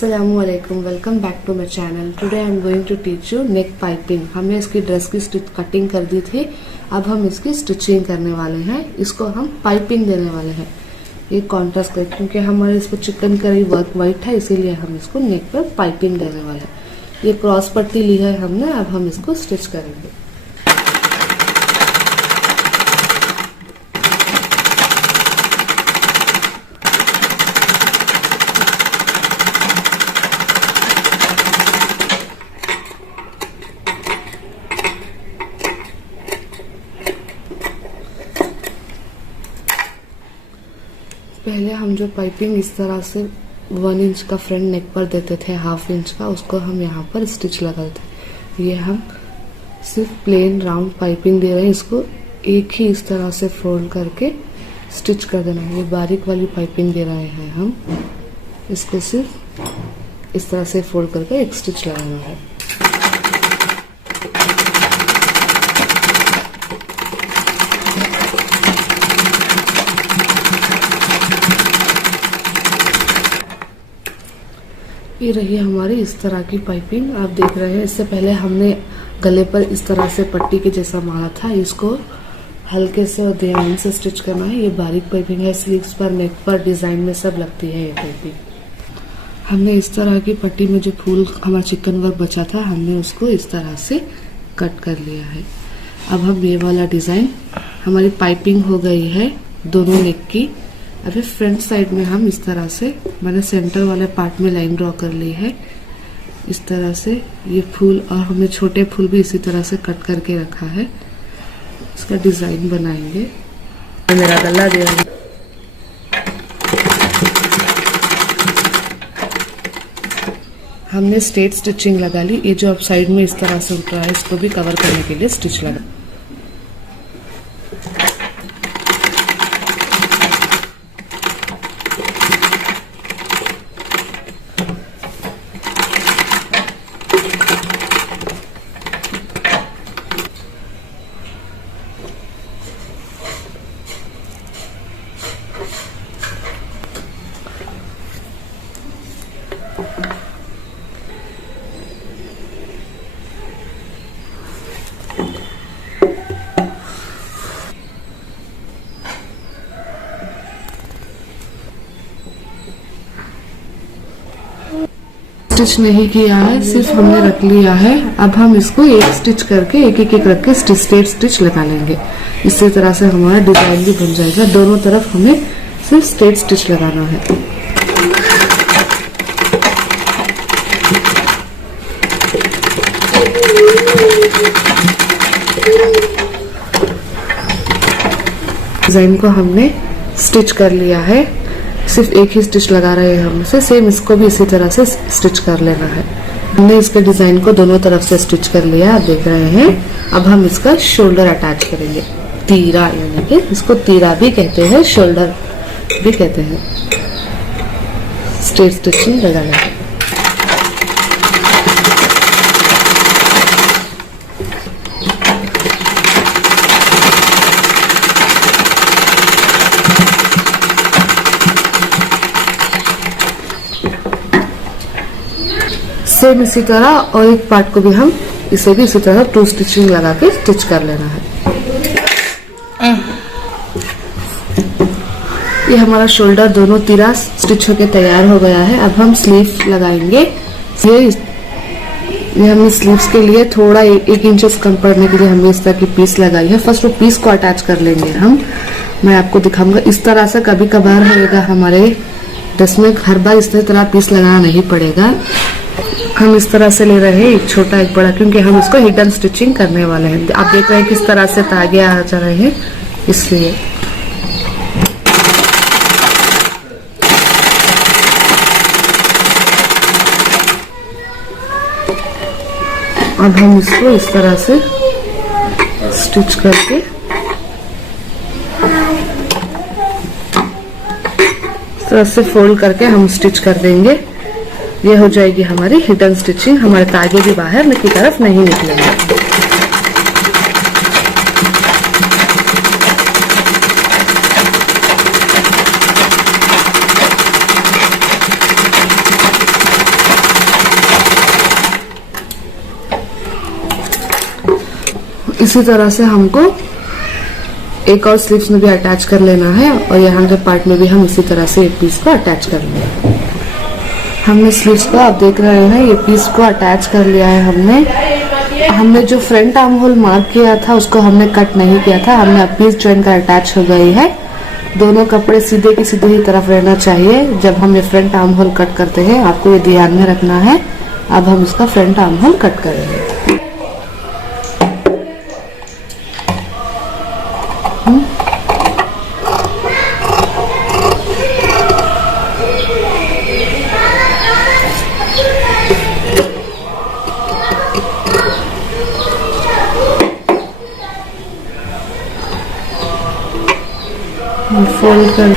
अस्सलामुअलैकुम, welcome back to my channel. Today I am going to teach you neck piping. हमने इसकी dress की cutting कर दी थी, अब हम इसकी स्टिचिंग करने वाले हैं। इसको हम पाइपिंग देने वाले हैं। ये कॉन्ट्रास्ट कर, क्योंकि हमारे इस पर चिकन करी वर्क वाइट है, इसीलिए हम इसको नेक पर पाइपिंग देने वाले हैं। ये क्रॉस पट्टी ली है हमने, अब हम इसको स्टिच करेंगे। पहले हम जो पाइपिंग इस तरह से 1 इंच का फ्रंट नेक पर देते थे, 1/2 इंच का, उसको हम यहाँ पर स्टिच लगाते थे। ये हम सिर्फ प्लेन राउंड पाइपिंग दे रहे हैं। इसको एक ही इस तरह से फोल्ड करके स्टिच कर देना है। ये बारीक वाली पाइपिंग दे रहे हैं हम, इसको सिर्फ इस तरह से फोल्ड करके एक स्टिच लगाना है। ये रही हमारी इस तरह की पाइपिंग, आप देख रहे हैं। इससे पहले हमने गले पर इस तरह से पट्टी के जैसा मारा था। इसको हल्के से और ध्यान से स्टिच करना है। ये बारीक पाइपिंग है, स्लीव्स पर, नेक पर, डिजाइन में सब लगती है ये पाइपिंग। हमने इस तरह की पट्टी में जो फूल हमारा चिकन वर्क बचा था, हमने उसको इस तरह से कट कर लिया है। अब हम ये वाला डिजाइन, हमारी पाइपिंग हो गई है दोनों नेक की। अभी फ्रंट साइड में हम इस तरह से, मैंने सेंटर वाले पार्ट में लाइन ड्रॉ कर ली है इस तरह से। ये फूल और हमने छोटे फूल भी इसी तरह से कट करके रखा है। इसका डिजाइन बनाएंगे। मेरा गला दे रहा है। हमने स्ट्रेट स्टिचिंग लगा ली। ये जो अब साइड में इस तरह से उठ रहा है, इसको भी कवर करने के लिए स्टिच लगा। स्टिच नहीं किया है, सिर्फ हमने रख लिया है। अब हम इसको एक स्टिच करके एक एक रख के स्ट्रेट स्टिच लगा लेंगे। इसी तरह से हमारा डिजाइन भी बन जाएगा। दोनों तरफ हमें सिर्फ स्ट्रेट स्टिच लगाना है। डिजाइन को हमने स्टिच कर लिया है, सिर्फ एक ही स्टिच लगा रहे हैं हम इसे। सेम इसको भी इसी तरह से स्टिच कर लेना है। हमने इसके डिजाइन को दोनों तरफ से स्टिच कर लिया, आप देख रहे हैं। अब हम इसका शोल्डर अटैच करेंगे। तीरा, यानी कि इसको तीरा भी कहते हैं, शोल्डर भी कहते हैं। स्ट्रेट स्टिचिंग लगाना है। सेम इसी तरह और एक पार्ट को भी हम इसे भी इसी तरह 2 स्टिचिंग लगा के स्टिच कर लेना है। ये हमारा शोल्डर दोनों तीरा स्टिच होके तैयार हो गया है। अब हम स्लीव लगाएंगे। ये हमने स्लीव्स के लिए थोड़ा 1 इंच कम पड़ने के लिए हमने इस तरह की पीस लगाई है। फर्स्ट वो पीस को अटैच कर लेंगे हम। मैं आपको दिखाऊंगा। इस तरह से कभी कभार होगा हमारे ड्रेस में, हर बार इस तरह पीस लगाना नहीं पड़ेगा। हम इस तरह से ले रहे हैं, एक छोटा एक बड़ा, क्योंकि हम इसको हिडन स्टिचिंग करने वाले हैं। आप देख रहे हैं किस तरह से तागे आ जा रहे हैं, इसलिए। अब हम इसको इस तरह से स्टिच करके इस तरह से फोल्ड करके हम स्टिच कर देंगे। ये हो जाएगी हमारी हिडन स्टिचिंग। हमारे तागे भी बाहर की तरफ नहीं निकलेंगे। इसी तरह से हमको एक और स्लीव्स में भी अटैच कर लेना है और यहाँ के पार्ट में भी हम इसी तरह से एक पीस को अटैच कर लेंगे। हमने स्लीव्स को, आप देख रहे हैं, ये पीस को अटैच कर लिया है। हमने जो फ्रंट आर्म होल मार्क किया था उसको हमने कट नहीं किया था, हमने अब पीस जॉइंट का अटैच हो गई है। दोनों कपड़े सीधे की सीधे ही तरफ रहना चाहिए जब हम ये फ्रंट आर्म होल कट करते हैं, आपको ये ध्यान में रखना है। अब हम इसका फ्रंट आर्म होल कट करेंगे। फोल्ड कर,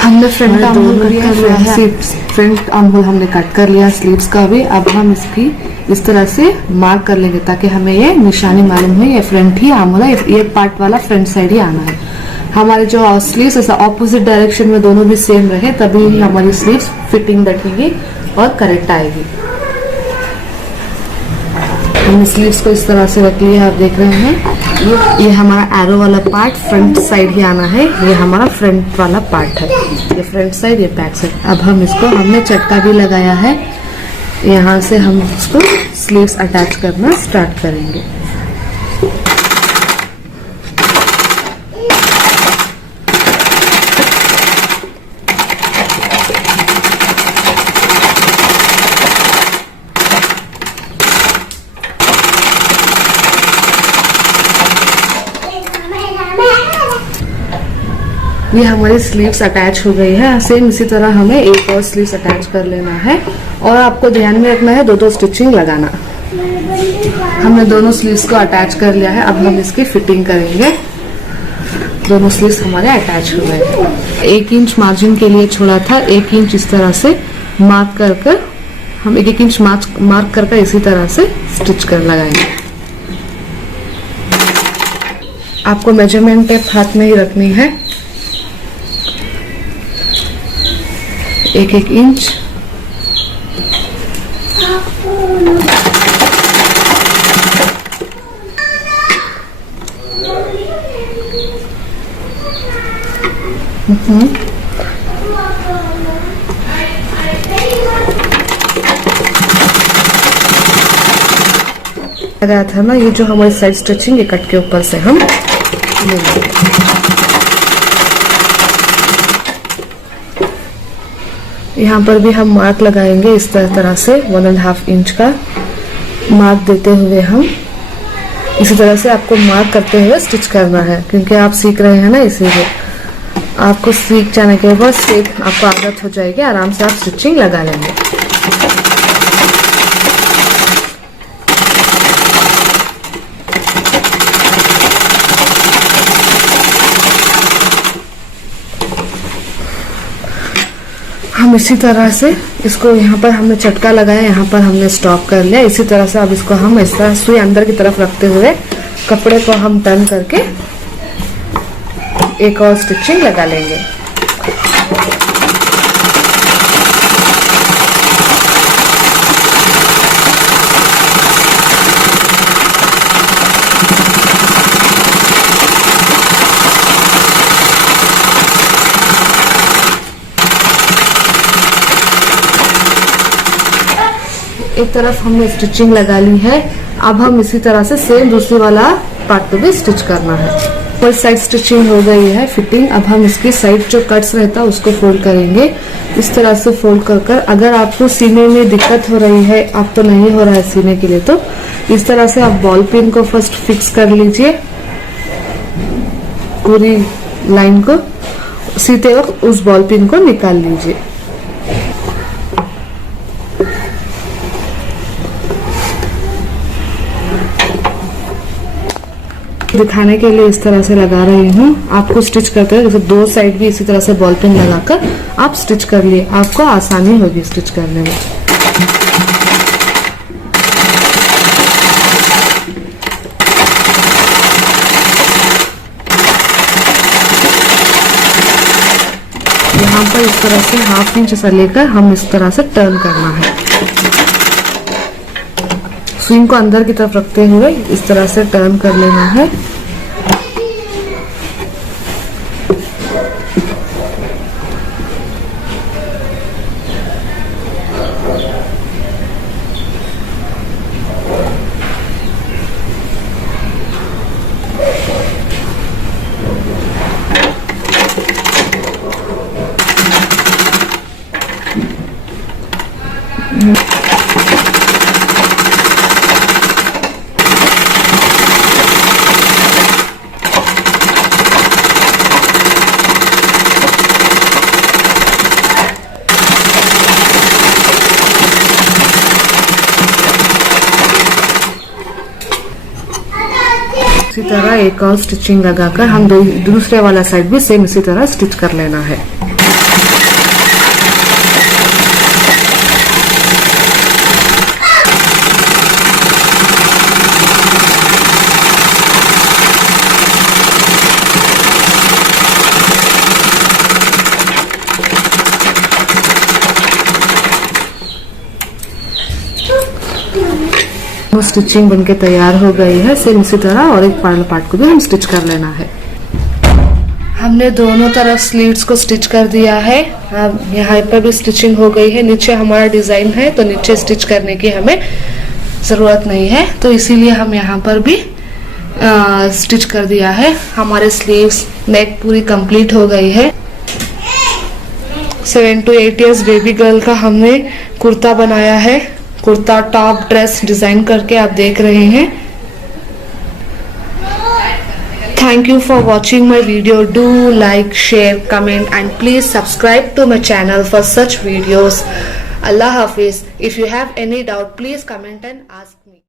हमने फ्रंट आर्म होल कट कर लिया है। फ्रंट आर्म होल हमने कट कर लिया स्लीव्स का भी। अब हम इसकी इस तरह से मार्क कर लेंगे ताकि हमें ये निशानी मालूम है, ये फ्रंट ही आर्म होल है, ये पार्ट वाला फ्रंट साइड ही आना है। हमारे जो स्लीव्स ऐसा ऑपोजिट डायरेक्शन में दोनों भी सेम रहे, तभी हमारी स्लीव्स फिटिंग बैठेगी और करेक्ट आएगी। हमने स्लीव्स को इस तरह से रख लिया, आप देख रहे हैं। ये हमारा एरो वाला पार्ट फ्रंट साइड ही आना है, ये हमारा फ्रंट वाला पार्ट है, ये फ्रंट साइड, ये बैक साइड। अब हम इसको, हमने चट्टा भी लगाया है, यहाँ से हम इसको स्लीव्स अटैच करना स्टार्ट करेंगे। ये हमारी स्लीव्स अटैच हो गई है। सेम इसी तरह हमें एक और स्लीव्स अटैच कर लेना है और आपको ध्यान में रखना है दो स्टिचिंग लगाना। हमने दोनों स्लीव्स को अटैच कर लिया है, अब हम इसकी फिटिंग करेंगे। दोनों स्लीव्स हमारे अटैच हो गए। 1 इंच मार्जिन के लिए छोड़ा था, 1 इंच इस तरह से मार्क कर हम 1 इंच मार्क कर इसी तरह से स्टिच कर लगाएंगे। आपको मेजरमेंट टेप हाथ में ही रखनी है, 1 इंच। लगाया था ना, ये जो हमारी साइड स्टिचिंग ये कट के ऊपर से हम लेंगे। यहाँ पर भी हम मार्क लगाएंगे इस तरह से 1.5 इंच का मार्क देते हुए हम इसी तरह से आपको मार्क करते हुए स्टिच करना है, क्योंकि आप सीख रहे हैं ना, इसीलिए आपको सीख जाने के बाद शेप आपको आदत हो जाएगी, आराम से आप स्टिचिंग लगा लेंगे। हम इसी तरह से इसको, यहाँ पर हमने चटका लगाया, यहाँ पर हमने स्टॉप कर लिया। इसी तरह से अब इसको हम इस तरह सुई अंदर की तरफ रखते हुए कपड़े को हम टर्न करके एक और स्टिचिंग लगा लेंगे। एक तरफ हमने स्टिचिंग लगा ली है, अब हम इसी तरह से सेम दूसरी वाला पार्ट पे भी स्टिच करना है। और साइड स्टिचिंग हो गई है फिटिंग। अब हम इसकी साइड जो कट्स रहता है उसको फोल्ड करेंगे, इस तरह से फोल्ड कर अगर आपको सीने में दिक्कत हो रही है, आप तो नहीं हो रहा है सीने के लिए, तो इस तरह से आप बॉल पिन को फर्स्ट फिक्स कर लीजिए, पूरी लाइन को सीते वक्त उस बॉल पिन को निकाल लीजिए। दिखाने के लिए इस तरह से लगा रही हूँ, आपको स्टिच करते हुए जैसे 2 साइड भी इसी तरह से बॉल पिन लगाकर आप स्टिच कर लिए, आपको आसानी होगी स्टिच करने में। यहाँ पर इस तरह से 1/2 इंच ऐसा लेकर हम इस तरह से टर्न करना है। स्विंग को अंदर की तरफ रखते हुए इस तरह से टर्न कर लेना है। इसी तरह एक और स्टिचिंग लगाकर हम दूसरे वाला साइड भी सेम इसी तरह स्टिच कर लेना है। स्टिचिंग बनके तैयार हो गई है। सेम इसी तरह और एक पार्ट को भी हम स्टिच कर लेना है। हमने दोनों तरफ स्लीव्स को स्टिच कर दिया है। अब यहाँ पर भी स्टिचिंग हो गई है। नीचे हमारा डिजाइन है तो नीचे स्टिच करने की हमें जरूरत नहीं है, तो इसीलिए हम यहाँ पर भी स्टिच कर दिया है। हमारे स्लीव्स नेक पूरी कंप्लीट हो गई है। 7 to 8 years बेबी गर्ल का हमने कुर्ता बनाया है। कुर्ता टॉप ड्रेस डिजाइन करके आप देख रहे हैं। Thank you for watching my video. Do like, share, comment and please subscribe to my channel for such videos. Allah Hafiz. If you have any doubt, please comment and ask me.